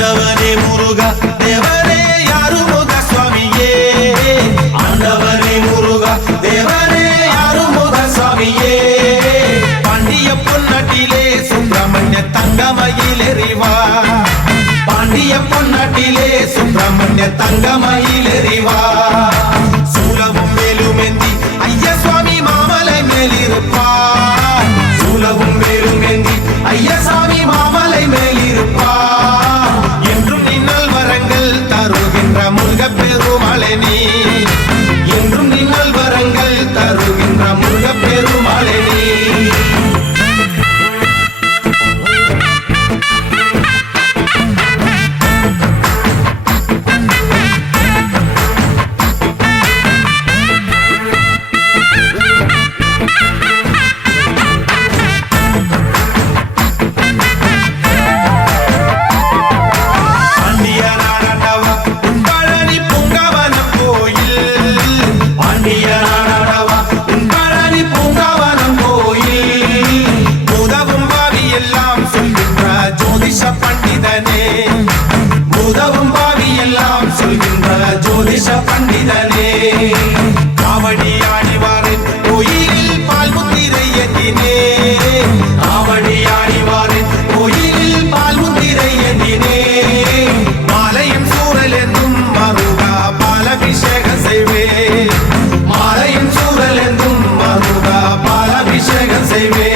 ஆண்டவனே முருகா தேவரே ஆறுமுக சுவாமியே ஆண்டவனே முருகா தேவரே ஆறுமுக சுவாமியே பாண்டிய பொன்னாட்டிலே சுப்பிரமணிய தங்கமயிலெறிவா பாண்டிய பொன்னாட்டிலே சுப்பிரமணிய தங்கமயிலெறிவா சூலவும் வேலுமேந்தி ஐயா சுவாமி மாமலை மேலிருப்பார் சூலவும் வேலுமேந்தி ஐயா சாமி மாமலை மேலிருப்பார் என்றும் நின்னல் வரங்கள் தருகின்ற முருகப் பெருமாளே நீ என்றும் நின்னல் வரங்கள் தருகின்ற முருகப் பெருமாளே நீ ஜோதிஷ பண்டிதனே காவடி ஆடிவாரின் கோயிலில் பால் முத்திரை ஏற்றினே காவடி ஆடிவாரின் கோயிலில் பால் முத்திரை ஏற்றினே மாலையும் சூழல் என்றும் மருகா பாலபிஷேகம் செய்வே மாலையும் சூழல் என்றும் மருகா பாலபிஷேகம் செய்வே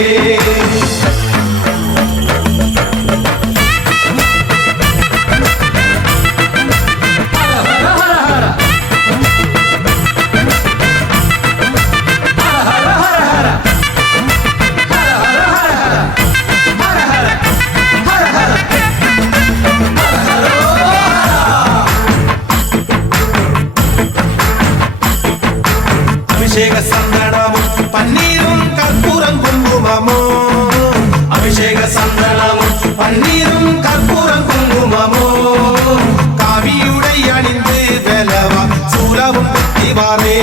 அபிஷேக சந்தனமும் பன்னீரும் கற்பூரம் குங்குமமும் அபிஷேக சந்தனமும் பன்னீரும் கற்பூரம் குங்குமமும் காவியுடை அணிந்து வேலவா சூலவும் குத்திவாரே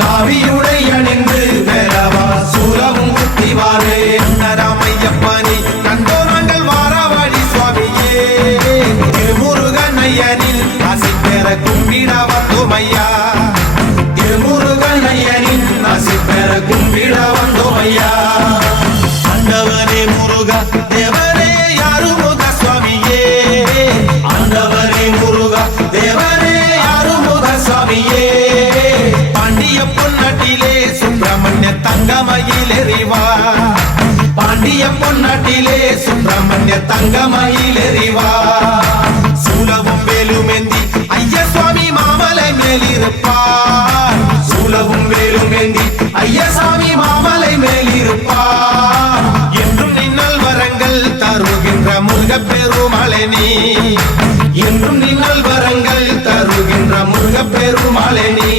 காவியுடை அணிந்து வேலவா சூலவும் குத்திவாரே நரமையப்பனி கண்டோரங்கள் வாராவாடி சுவாமியே திருமுருகன் ஐயனில் ஆசி பெற கும்பிட வந்தோம் ஐயா திருமுருகன் ஐயனின் ஆசி பெற கும்பிட வந்தோம் ஐயா ஆண்டவனே முருகா தேவரே ஆறுமுக சுவாமியே ஆண்டவனே முருகா தேவரே ஆறுமுக சுவாமியே பாண்டிய பொன்னாட்டிலே சுப்பிரமணிய தங்கமயிலெறிவா பாண்டிய பொன்னாட்டிலே சுப்பிரமணிய தங்கமயிலெறிவா சூலவும் வேலுமேந்தி ஐயா சுவாமி மாமலை மேலிருப்பார் சூலவும் வேலுமேந்தி ஐயா சாமி மாமலை மேலிருப்பார் என்றும் நின்னல் வரங்கள் தருகின்ற முருகப் பெருமாளே நீ என்றும் நின்னல் வரங்கள் தருகின்ற முருகப் பெருமாளே நீ